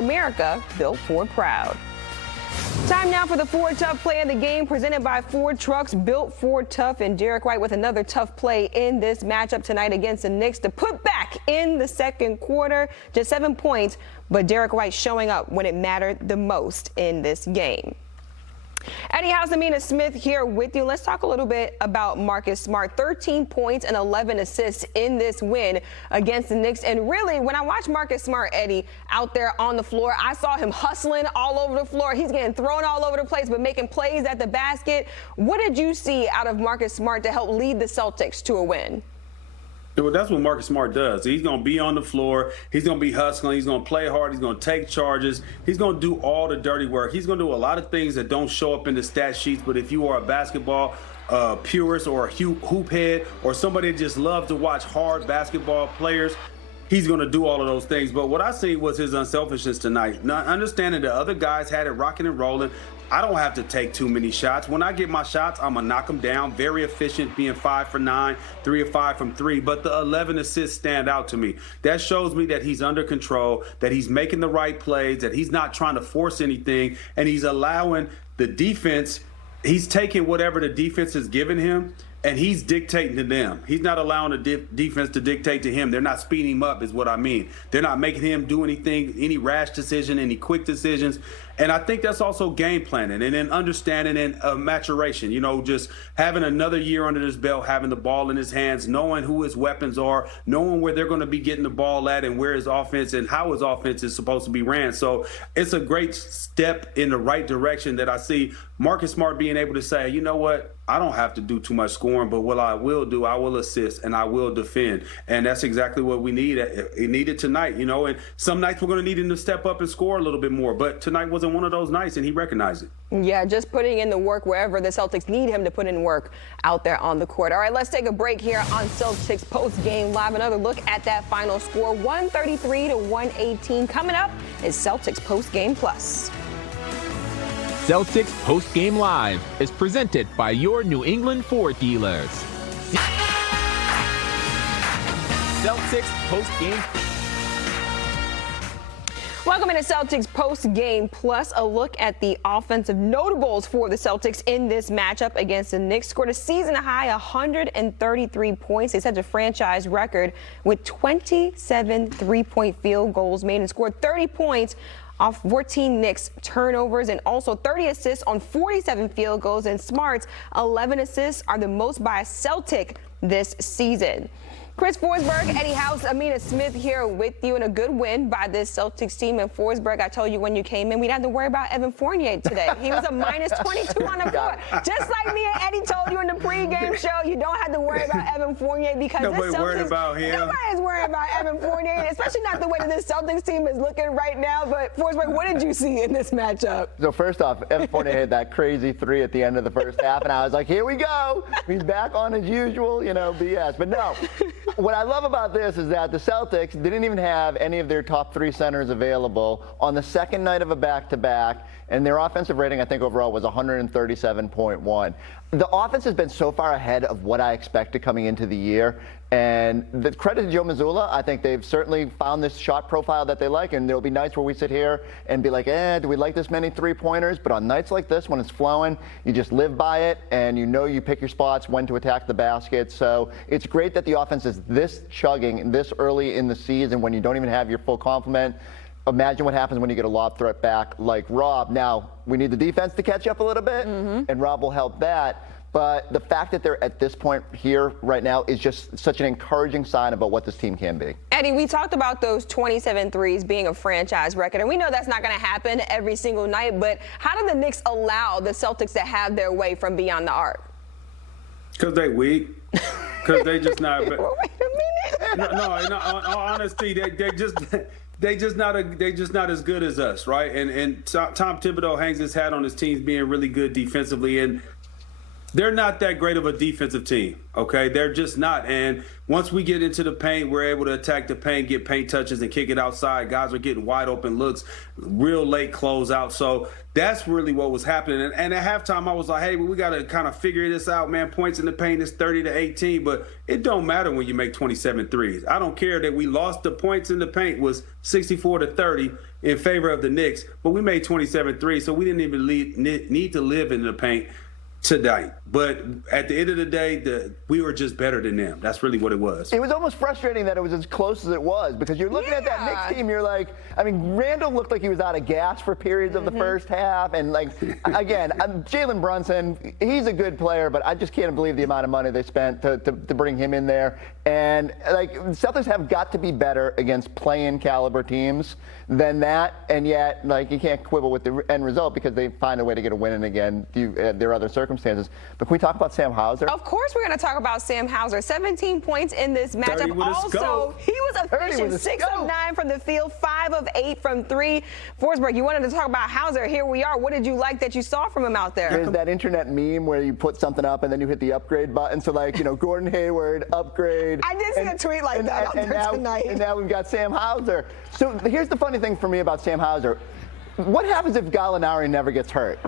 America, built Ford proud. Time now for the Ford Tough Play of the Game, presented by Ford Trucks, built Ford Tough. And Derek White with another tough play in this matchup tonight against the Knicks to put back in the second quarter. Just 7 points, but Derek White showing up when it mattered the most in this game. Eddie House, Amina Smith here with you. Let's talk a little bit about Marcus Smart. 13 points and 11 assists in this win against the Knicks. And really, when I watch Marcus Smart, Eddie, out there on the floor, I saw him hustling all over the floor. He's getting thrown all over the place, but making plays at the basket. What did you see out of Marcus Smart to help lead the Celtics to a win? Well, that's what Marcus Smart does. He's going to be on the floor. He's going to be hustling. He's going to play hard. He's going to take charges. He's going to do all the dirty work. He's going to do a lot of things that don't show up in the stat sheets. But if you are a basketball purist or a hoop head or somebody that just loves to watch hard basketball players, he's going to do all of those things. But what I see was his unselfishness tonight. Not understanding that other guys had it rocking and rolling. I don't have to take too many shots. When I get my shots, I'm going to knock them down. Very efficient, being 5 for 9, 3 of 5 from 3. But the 11 assists stand out to me. That shows me that he's under control, that he's making the right plays, that he's not trying to force anything, and he's allowing the defense. He's taking whatever the defense has given him, and he's dictating to them. He's not allowing the defense to dictate to him. They're not speeding him up is what I mean. They're not making him do anything, any rash decision, any quick decisions. And I think that's also game planning and then understanding and maturation, you know, just having another year under his belt, having the ball in his hands, knowing who his weapons are, knowing where they're going to be getting the ball at and where his offense and how his offense is supposed to be ran. So it's a great step in the right direction that I see Marcus Smart being able to say, you know what, I don't have to do too much scoring, but what I will do, I will assist and I will defend. And that's exactly what we need. It needed tonight, you know, and some nights we're going to need him to step up and score a little bit more. But tonight wasn't one of those nights, and he recognized it. Yeah, just putting in the work wherever the Celtics need him to put in work out there on the court. All right, let's take a break here on Celtics Post-Game Live. Another look at that final score, 133-118. Coming up is Celtics Post-Game Plus. Celtics Post-Game Live is presented by your New England Ford dealers. Celtics Post-Game. Welcome into Celtics Post-Game Plus, a look at the offensive notables for the Celtics in this matchup against the Knicks. Scored a season-high 133 points. They set a franchise record with 27 three-point field goals made and scored 30 points off 14 Knicks turnovers and also 30 assists on 47 field goals. And Smart's 11 assists are the most by a Celtic this season. Chris Forsberg, Eddie House, Amina Smith here with you in a good win by this Celtics team. And Forsberg, I told you when you came in, we didn't have to worry about Evan Fournier today. He was a minus 22 on the court. Just like me and Eddie told you in the pregame show, you don't have to worry about Evan Fournier because nobody's worried about him. Nobody's worried about Evan Fournier, especially not the way that this Celtics team is looking right now. But Forsberg, what did you see in this matchup? So first off, Evan Fournier had that crazy 3 at the end of the first half, and I was like, here we go. He's back on his usual, BS. But no, what I love about this is that the Celtics didn't even have any of their top 3 centers available on the second night of a back-to-back, and their offensive rating, I think, overall was 137.1. The offense has been so far ahead of what I expected coming into the year, and the credit to Joe Mazzulla, I think they've certainly found this shot profile that they like, and there'll be nights where we sit here and be like, do we like this many three-pointers? But on nights like this, when it's flowing, you just live by it, and you pick your spots when to attack the basket. So it's great that the offense is this chugging this early in the season when you don't even have your full complement. Imagine what happens when you get a lob threat back like Rob. Now, we need the defense to catch up a little bit, and Rob will help that. But the fact that they're at this point here right now is just such an encouraging sign about what this team can be. Eddie, we talked about those 27 threes being a franchise record, and we know that's not going to happen every single night, but how do the Knicks allow the Celtics to have their way from beyond the arc? Because they weak. Because they just not. Wait a minute. No, in all honesty, they just not as good as us, right? And Tom Thibodeau hangs his hat on his teams being really good defensively, and they're not that great of a defensive team, okay? They're just not. And once we get into the paint, we're able to attack the paint, get paint touches, and kick it outside. Guys are getting wide open looks, real late closeout. So that's really what was happening. And at halftime, I was like, hey, we got to kind of figure this out, man. Points in the paint is 30-18, but it don't matter when you make 27 threes. I don't care that we lost the points in the paint was 64-30. in favor of the Knicks, but we made 27 threes, so we didn't even need to live in the paint tonight. But at the end of the day, we were just better than them. That's really what it was. It was almost frustrating that it was as close as it was, because you're looking at that Knicks team, you're like, I mean, Randall looked like he was out of gas for periods of the first half. And, like, again, Jalen Brunson, he's a good player, but I just can't believe the amount of money they spent to bring him in there. And, like, the Celtics have got to be better against play-in caliber teams than that. And yet, like, you can't quibble with the end result because they find a way to get a win. And, again, there are other circumstances. But can we talk about Sam Hauser? Of course we're going to talk about Sam Hauser. 17 points in this matchup. Also, he was efficient. 6 of 9 from the field, 5 of 8 from 3. Forsberg, you wanted to talk about Hauser. Here we are. What did you like that you saw from him out there? There's that internet meme where you put something up and then you hit the upgrade button. So, like, you know, Gordon Hayward, upgrade. I did see a tweet like that out there tonight. And now we've got Sam Hauser. So here's the funny thing for me about Sam Hauser. What happens if Gallinari never gets hurt?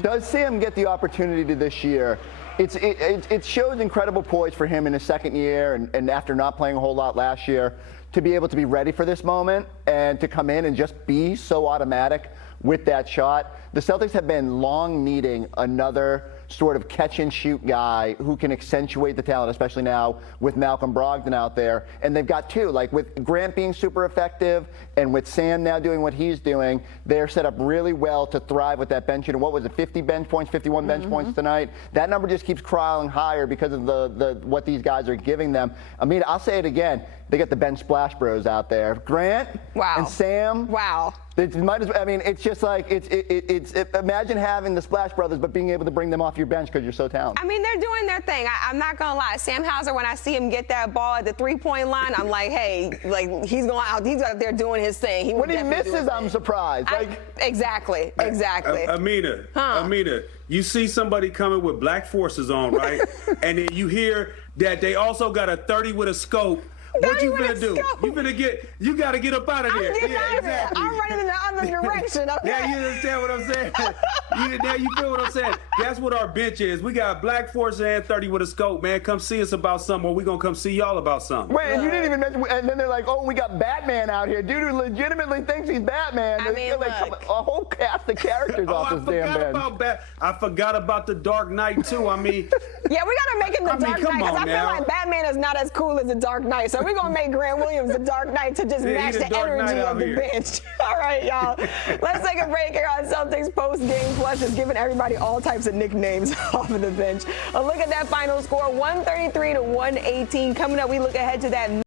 Does Sam get the opportunity this year? It shows incredible poise for him in his second year and after not playing a whole lot last year to be able to be ready for this moment and to come in and just be so automatic with that shot. The Celtics have been long needing another sort of catch-and-shoot guy who can accentuate the talent, especially now with Malcolm Brogdon out there. And they've got two, like with Grant being super effective and with Sam now doing what he's doing, they're set up really well to thrive with that bench. And what was it, 50 bench points, 51 bench points tonight? That number just keeps crawling higher because of what these guys are giving them. I mean, I'll say it again. They got the bench splash bros out there. Grant and Sam. Wow. I mean, it's just like, imagine having the Splash Brothers, but being able to bring them off your bench because you're so talented. I mean, they're doing their thing. I'm not going to lie. Sam Hauser, when I see him get that ball at the three-point line, I'm like, hey, like, he's out there doing his thing. When he misses, I'm surprised. Exactly. Amina, you see somebody coming with black forces on, right? And then you hear that they also got a 30 with a scope. What you gonna do? You gotta get up out of there. I'm getting out of there. I'm running in the other direction. Okay. Now you understand what I'm saying? Now you feel what I'm saying? That's what our bench is. We got black force and 30 with a scope, man. Come see us about something, or we gonna come see y'all about something. Wait, and you didn't even mention, and then they're like, oh, we got Batman out here. Dude who legitimately thinks he's Batman. I mean, like, a whole cast of characters off this damn bench. I forgot about the Dark Knight, too. I mean. Yeah, we gotta make him the Dark Knight, because I feel like Batman is not as cool as the Dark Knight. So we're gonna make Grant Williams the Dark Knight to just match the energy of the bench. All right, y'all. Let's take a break here on Celtics Post Game Plus, just giving everybody all types of nicknames off of the bench. A look at that final score, 133 to 118. Coming up, we look ahead to that